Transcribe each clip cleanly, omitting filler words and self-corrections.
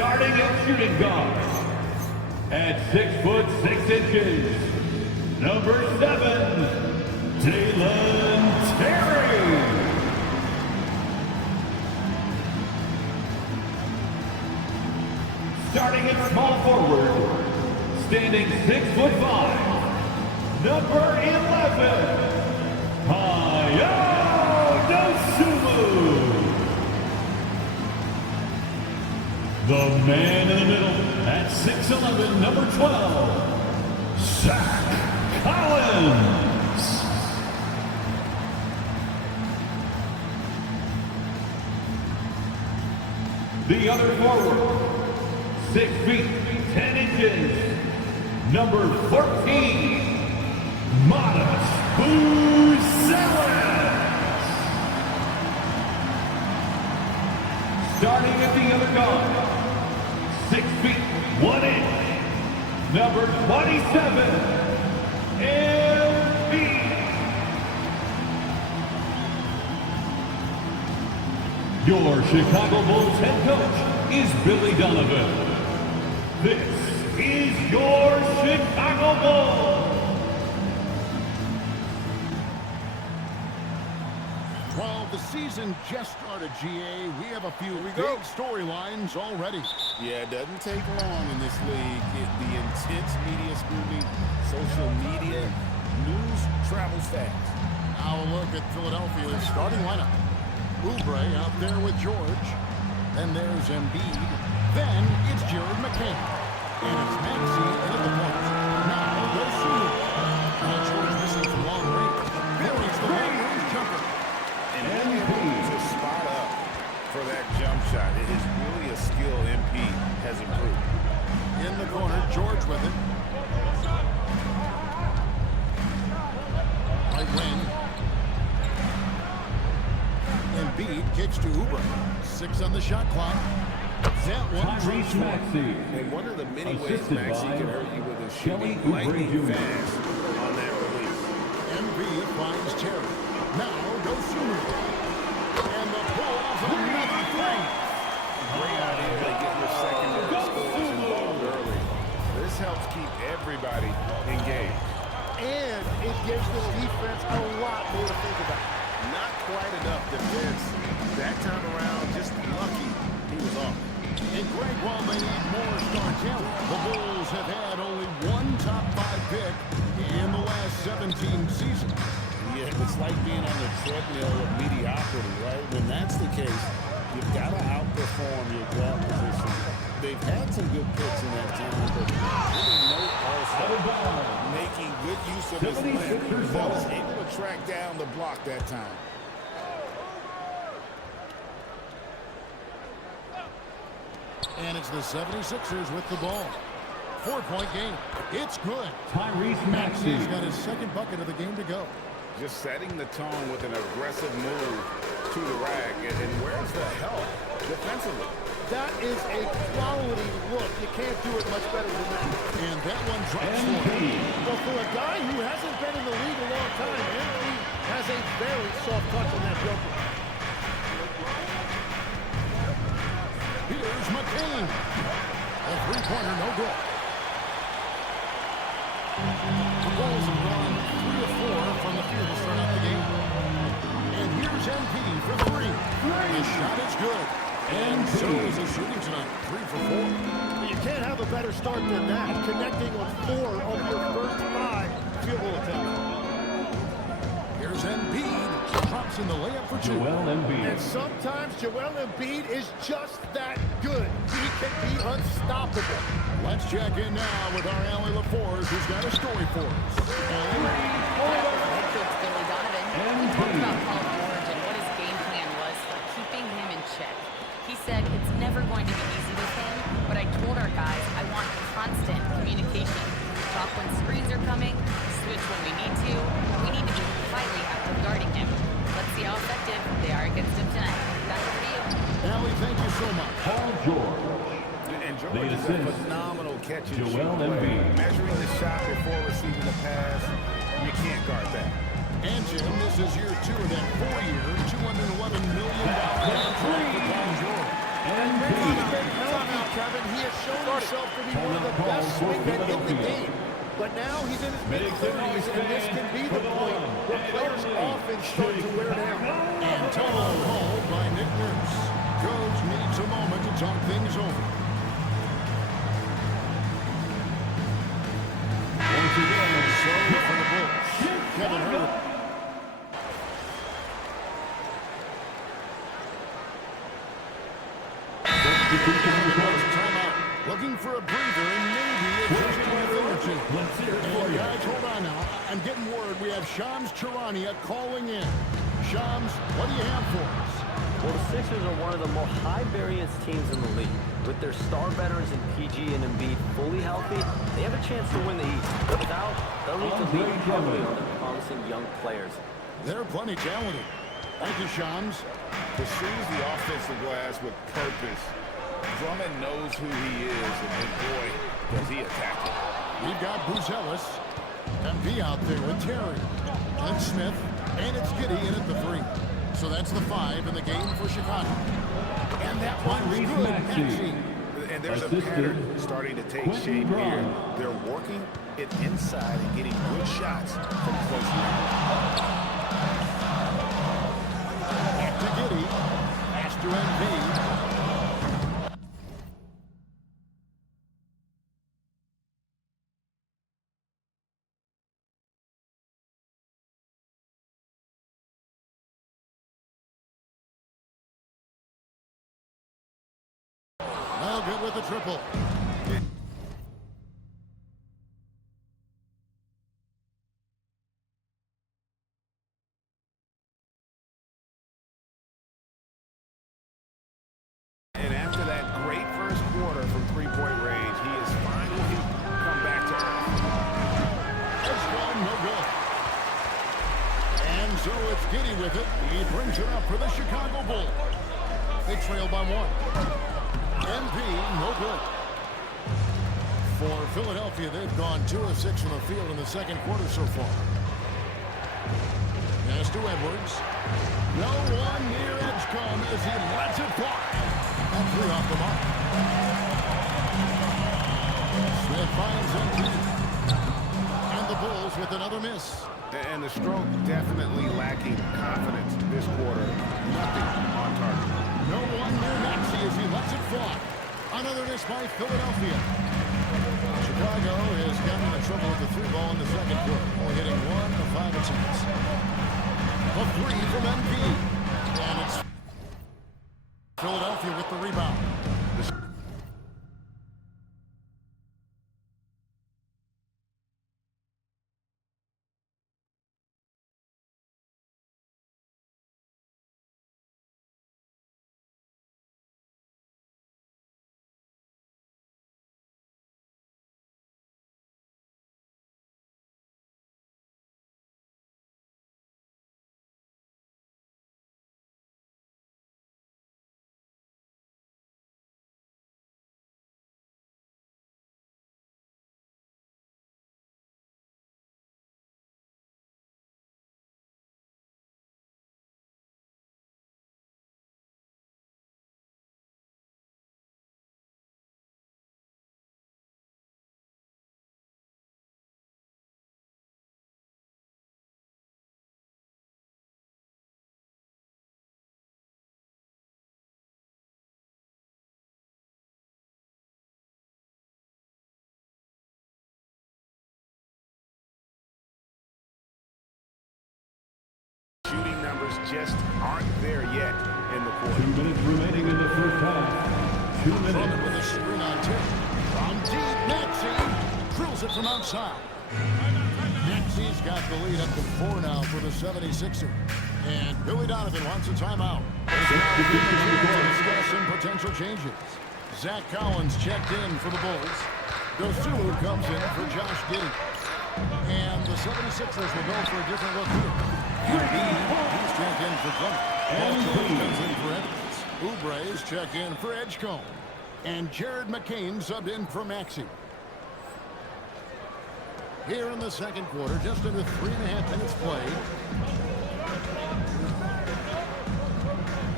Starting at shooting guard, at 6'6", number 7, Dalen Terry. Starting at small forward, standing 6'5", number 11, the man in the middle at 6'11", number 12, Zach Collins. The other forward, 6 feet 10 inches, number 14, Matas Buzelis. Starting at the other guard, 6 feet 1 inch, number 27, MB. Your Chicago Bulls head coach is Billy Donovan. This is your Chicago Bulls. Well, the season just started, GA. We have a few big storylines already. Yeah, it doesn't take long in this league. The intense media scrutiny, social media, news travels fast. Now a look at Philadelphia's starting lineup. Oubre out there with George. Then there's Embiid. Then it's Jared McCain. And it's Maxey in the point. Now goes Sulu. Now George missing from long range. There is the long-range jumper. And Embiid to spot up for that jump shot. It is really a skill Embiid has improved. In the corner, George with it. Right wing. Embiid kicks to Oubre. 6 on the shot clock. That one Tyrese Maxey. And one of the many ways Maxey can hurt you with his shooting, Oubre lightning Jr. fast on that release. Embiid finds Terry. Now goes Sulu. And the pull off another three. Great idea to get your secondary scorers involved early. This helps keep everybody engaged. And it gives the defense a lot more to think about. Not quite enough defense. That time around, just lucky he was off. And Greg, while they need more star talent, the Bulls have had only one top 5 pick in the last 17 seasons. Yeah, it's like being on the treadmill of mediocrity, right? When that's the case, you've got to outperform your draft position. They've had some good picks in that time, but really no all-star making good use of his length. He was able to track down the block that time. And it's the 76ers with the ball. 4-point game. It's good. Tyrese Maxey. He's got his second bucket of the game to go. Just setting the tone with an aggressive move to the rack. And where's the help defensively? That is a quality look. You can't do it much better than that. And that one drops for him. Well, for a guy who hasn't been in the league a long time, Anthony has a very soft touch on that jumper. Here's McCain. A three-pointer, no good. The Bulls have gone 3 of 4 from the field to start out the game. And here's MP for 3. The shot is good. And so is the shooting tonight. 3 for 4. You can't have a better start than that, connecting on 4 of your first 5 field goal attempts. Here's Embiid. Drops in the layup for 2. Joel Embiid. And sometimes Joel Embiid is just that good. He can be unstoppable. Let's check in now with our Allie LaForge, who's got a story for us. Head coach Billy Donovan talked about Paul George and what his game plan was for keeping him in check. He said it's never going to be easy with him, but I told our guys I want constant communication. Talk when screens are coming, switch when we need to. We need to be highly active guarding him. Let's see how effective they are against him tonight. Back over to you. Allie, thank you so much. Paul George. And George is a phenomenal catch and shoot Joel player. Embiid. Measuring the shot before receiving the pass, you can't guard that. And Jim, this is year 2 of that 4-year, $211 million contract for Paul George. Embiid. Kevin, he has shown himself to be one of the best swingmen in the game. But now he's in his mid-30s, and this can be the point where players often start to wear down. And timeout called by Nick Nurse. Coach needs a moment to talk things over. Once again, So for the Bulls, Kevin Hurd. Timeout. Looking for a breather and maybe adjusting a thing or two. Let's hear it for And you. guys, hold on now. I'm getting word we have Shams Charania calling in. Shams, what do you have for us? Well, the Sixers are one of the more high-variance teams in the league. With their star veterans in PG and Embiid fully healthy, they have a chance to win the East. Without, they'll need to lean heavily on their promising young players. They're plenty talented. Thank you, Shams. Pursues the offensive glass with purpose. Drummond knows who he is, and boy, does he attack it. We've got Buzelis. MP out there with Terry. And Smith. And it's Giddy in at the 3. So that's the 5 in the game for Chicago. And that one's good. Maxey. And there's a pattern starting to take shape here. They're working it inside and getting good shots from close range. Back to Giddy. Pass to MP. Well, good with the triple. And after that great first quarter from three-point range, he has finally come back to earth. It's gone, no good. And so it's Giddy with it. He brings it up for the Chicago Bulls. They trail by 1. MP, no good. For Philadelphia, they've gone 2 of 6 from the field in the second quarter so far. Pass to Edwards. No one near Edgecombe as he lets it fly. And 3 off the mark. Smith finds MP. And the Bulls with another miss. And the stroke definitely lacking confidence this quarter. Nothing on target. No one near Maxey as he lets it fly. Another miss by Philadelphia. Chicago has gotten into trouble with the 3 ball in the second quarter, only hitting 1 of 5 attempts. A 3 from MP. And it's Philadelphia with the rebound. Shooting numbers just aren't there yet in the quarter. 2 minutes remaining in the first half. 2 minutes. Drummond with a screen on tip. From deep, Maxey drills it from outside. Maxey's got the lead up to 4 now for the 76er. And Billy Donovan wants a timeout. To discuss some potential changes. Zach Collins checked in for the Bulls. Dosulu comes in for Josh Giddey. And the 76ers will go for a different look here. He's checked in for Drummond. And comes in for Edwards. Oubre is checked in for Edgecombe. And Jared McCain subbed in for Maxey. Here in the second quarter, just under 3.5 minutes played.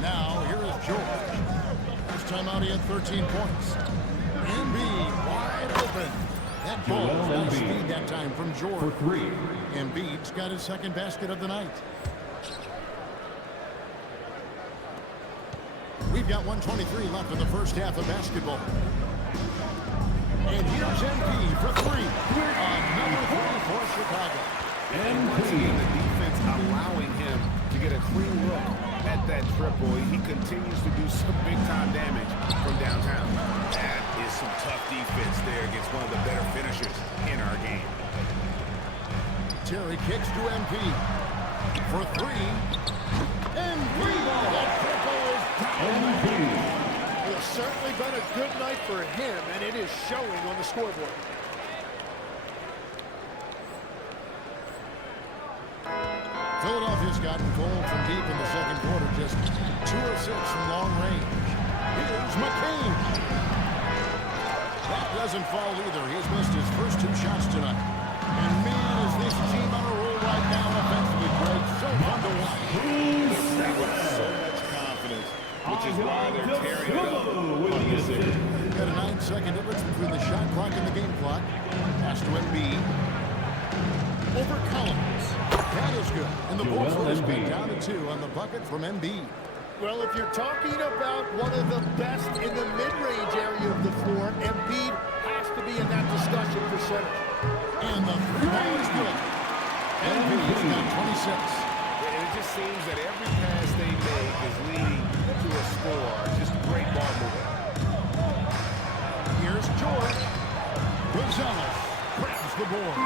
Now, here is George. It's timeout, he had 13 points. Embiid wide open. That ball was out of speed that time from George. For three. Embiid's got his second basket of the night. We've got 1:23 left in the first half of basketball. And here's MP for three. Number 3 for Chicago. And once again, the defense allowing him to get a clean look at that triple. He continues to do some big-time damage from downtown. That is some tough defense there against one of the better finishers in our game. Terry kicks to MP for three. MP! That triple is down. It's certainly been a good night for him, and it is showing on the scoreboard. Philadelphia's gotten cold from deep in the second quarter, just 2 of 6 from long range. Here's McCain. That doesn't fall either. He's missed his first 2 shots tonight. And man, is this team on a roll right now offensively, Greg. So fun to watch. That was so much confidence, which is why they're tearing it up on this area. Got a 9-second difference between the shot clock and the game clock. Pass to Embiid. Over Collins. That is good. And the Bulls will spin down to 2 on the bucket from Embiid. Well, if you're talking about one of the best in the mid-range area of the floor, Embiid has to be in that discussion percentage. And the 3-ball is good. Embiid's got 26. And it just seems that every pass they make is leading to a score. Just great ball movement. Here's George. Rosales grabs the board.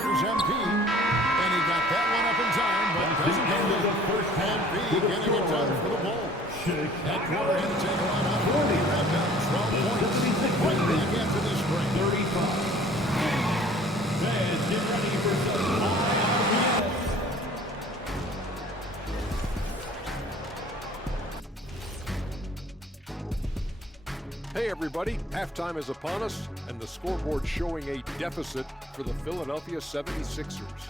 Here's MP. And he got that one up in time, but doesn't get it. MP getting it done for the Bulls. That quarter had to take a line out. He wrapped up 12 points. Right back after this break. 35. Fans, get ready for some high RPM. Hey everybody, halftime is upon us, and the scoreboard showing a deficit for the Philadelphia 76ers.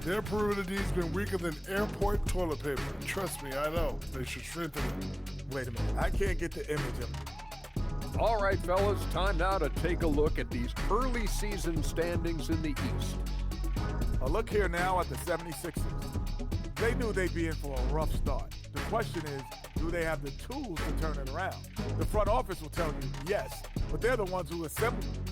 Their perimeter D's been weaker than airport toilet paper. Trust me, I know. They should strengthen it. Wait a minute, I can't get the image of it. All right, fellas, time now to take a look at these early season standings in the East. A look here now at the 76ers. They knew they'd be in for a rough start. The question is, do they have the tools to turn it around? The front office will tell you yes, but they're the ones who assemble them.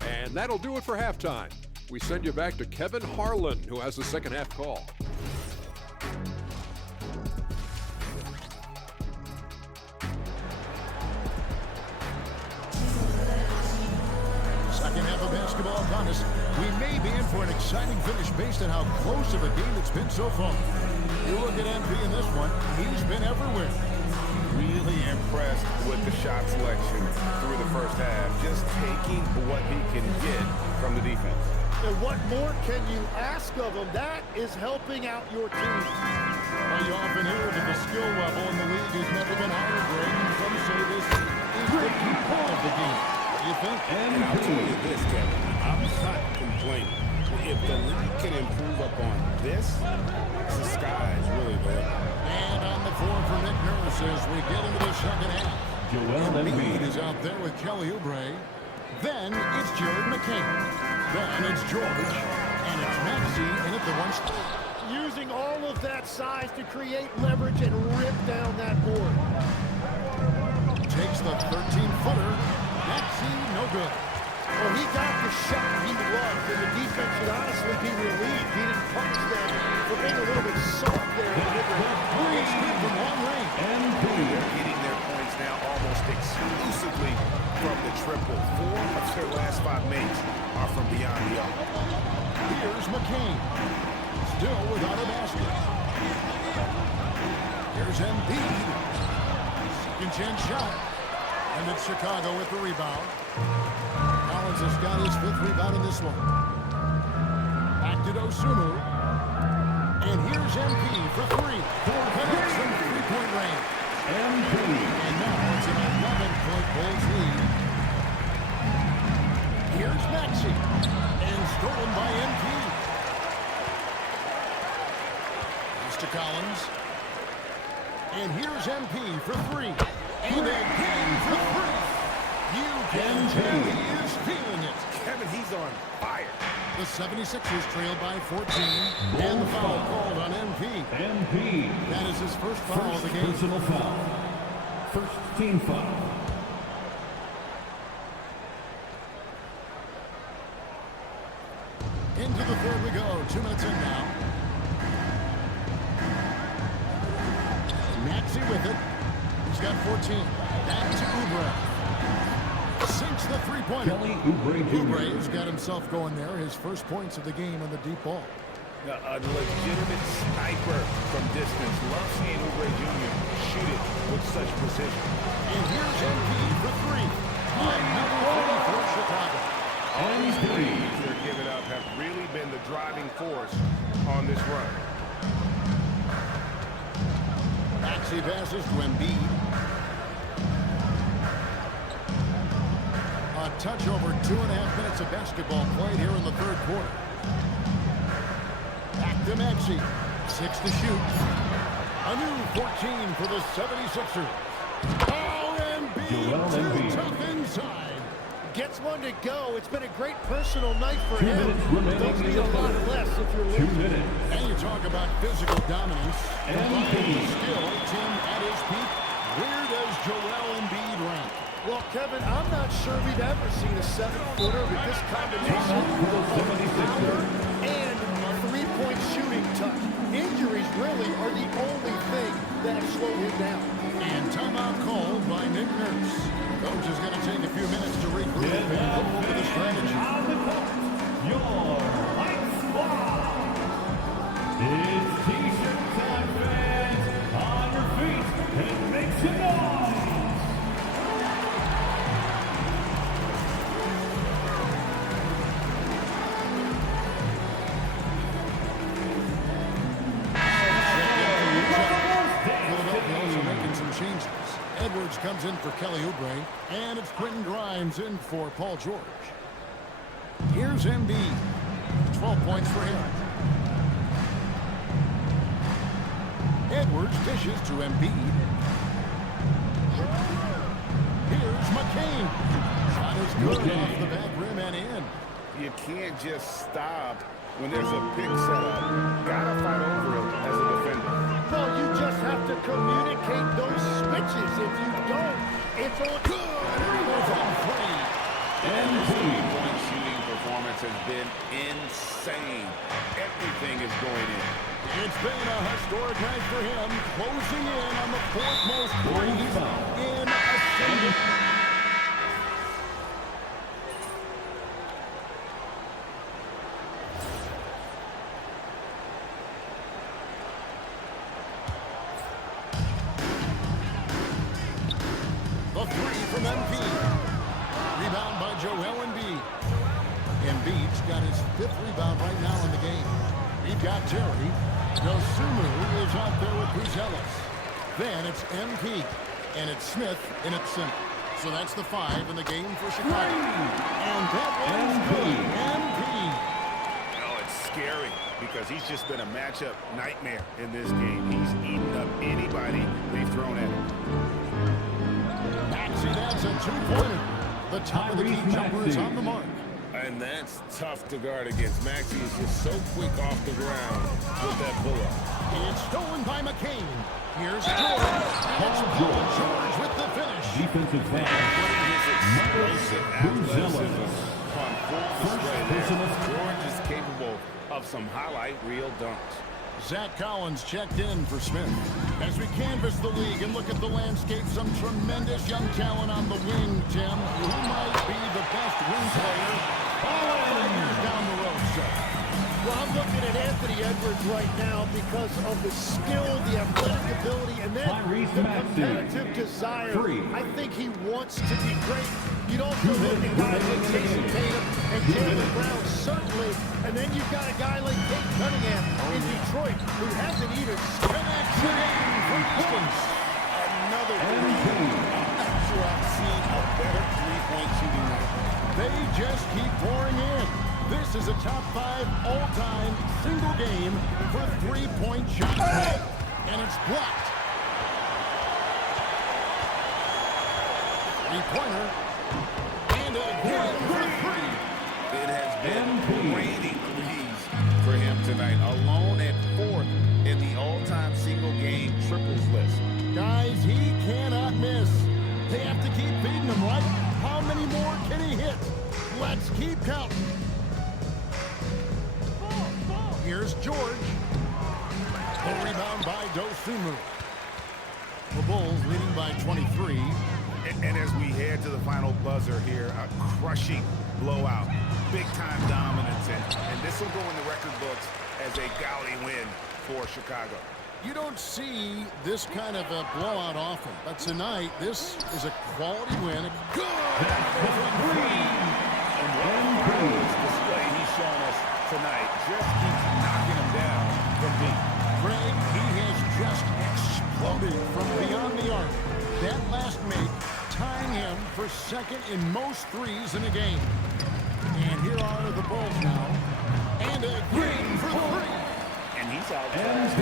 And that'll do it for halftime. We send you back to Kevin Harlan, who has the second half call. Second half of basketball upon us. We may be in for an exciting finish based on how close of a game it's been so far. You look at MP in this one, he's been everywhere. Really impressed with the shot selection through the first half. Just taking what he can get from the defense. And what more can you ask of him? That is helping out your team. Well, you often hear that the skill level in the league has never been higher, Greg. And some say this is the key part of the game. What do you think? And I'll tell you this, Kevin. I'm not complaining. If the league can improve upon this, the sky is really the limit. And on the floor for Nick Nurse as we get into the second half. Embiid is out there with Kelly Oubre. Then it's Jared McCain. Then it's George. And it's Maxey in at the one spot. Using all of that size to create leverage and rip down that board. Takes the 13-footer. Maxey, no good. Well, he got the shot he loved, and the defense should honestly be relieved. He didn't punish them for being a little bit soft there. It's good from long range. They're getting their points now almost exclusively from the triple. 4 of their last 5 makes are from beyond the arc. Here's McCain. Still without a basket. Here's Embiid. Second chance shot. And it's Chicago with the rebound. Collins has got his 5th rebound in this one. Back to Dosunmu. And here's MP for 3. 4 minutes from 3-point range. MP. And now it's an 11-point Bulls lead. Here's Maxey. And stolen by MP. To Collins. And here's MP for 3. And again for 3. You can tell he is feeling it. Kevin, he's on fire. The 76ers trail by 14. And the foul called on MP. MP. That is his first foul of the game. Personal foul. First team foul. Into the third we go. 2 minutes in now. Maxey with it. He's got 14. Back to Oubre. Sinks the three-pointer. Kelly Oubre Jr. Oubre's got himself going there. His first points of the game on the deep ball. A legitimate sniper from distance. Love seeing Oubre Jr. shoot it with such precision. And here's MP for 3. Another 3 for Chicago. These threes they're giving up have really been the driving force on this run. Maxey passes to Embiid. A touch over 2.5 minutes of basketball played here in the third quarter. Back to Maxey. 6 to shoot. A new 14 for the 76ers. Oh, Embiid too tough inside. Gets one to go. It's been a great personal night for 2 him. minutes remaining Don't in need the a lot third. less if you're 2 losing. minutes. And you talk about physical dominance. Embiid. Combined with skill, Tim, at his peak, where does Joel Embiid rank? Well, Kevin, I'm not sure we've ever seen a 7-footer with this combination For the of 76ers. power and three-point shooting touch. Injuries really are the only thing that have slowed him down. And timeout called by Nick Nurse. Coach is going to take a few minutes to regroup and go over the strategy. On the court, your light squad. It's T-shirt time, fans. On your feet and make some noise. Philadelphia also making some changes. Edwards comes in for Kelly Oubre, and it's Quentin Grimes in for Paul George. Here's Embiid. 12 points for him. Edwards dishes to Embiid. Here's McCain. Shot is good off the back rim and in. You can't just stop when there's a pick set up. Gotta fight over it as a defender. Well, you just have to communicate those switches. If you don't, it's all good. And his three-point shooting performance has been insane. Everything is going in. It's been a historic night for him, closing in on the fourth most threes in a single. The 3 from MP. Rebound by Joel Embiid. Embiid's got his 5th rebound right now in the game. We've got Terry. Dosunmu is out there with Buzelis. Then it's MP. And it's Smith in its center. So that's the 5 in the game for Chicago. And that one's good. MP. Oh, it's scary because he's just been a matchup nightmare in this game. He's eaten up anybody they've thrown at him. Maxey, that's a 2-pointer. The top of the key jumper is on the mark. And that's tough to guard against. Maxey is just so quick off the ground with that pull-up. It's stolen by McCain. Here's George. It's Paul George with the finish. Defensive foul. Explosive athleticism on full display there. personal. George is capable of some highlight reel dunks. Zach Collins checked in for Smith. As we canvass the league and look at the landscape, some tremendous young talent on the wing, Tim. Who might be the best wing player 5 years down the road, sir? Well, I'm looking at Anthony Edwards right now because of the skill, the athletic ability, and then the competitive desire. I think he wants to be great. You'd also look at guys like Jason Tatum and Jaylen Brown, certainly. And then you've got a guy like Kate Cunningham in Detroit who hasn't even Connection for distance. Another three. I'm not sure I've seen a better three-point shooting night. They just keep pouring in. This is a top 5 all-time single game for three-point shot. And it's blocked. Three-pointer. And a good for three. It has been raining threes for him tonight, alone at 4th in the all-time single-game triples list. Guys, he cannot miss. They have to keep feeding him, right? How many more can he hit? Let's keep counting. Here's George. The rebound by Dosunmu. The Bulls leading by 23. And as we head to the final buzzer here, a crushing blowout, big-time dominance, and this will go in the record books as a gaudy win for Chicago. You don't see this kind of a blowout often, but tonight this is a quality win. Good! And what a display he's shown us tonight. Just keeps knocking him down from deep. Greg, he has just exploded from beyond the arc. That last make tying him for second in most threes in a game. And here are the Bulls now. And a green for three. And he's out his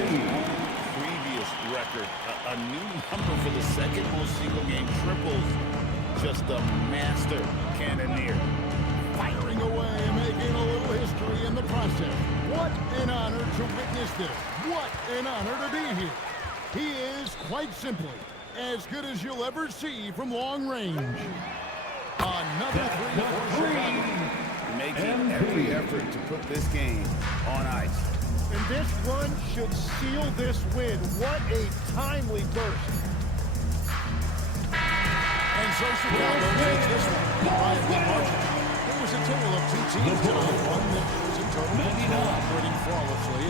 previous record. A new number for the second most single-game triples. Just a master cannoneer. Firing away and making a little history in the process. What an honor to witness this. What an honor to be here. He is, quite simply, as good as you'll ever see from long range. Another three for Chicago. Making every effort to put this game on ice. And this run should seal this win. What a timely burst. And so Chicago takes this one by a good margin. There was a total of 2 teams tonight. One that was a total operating flawlessly.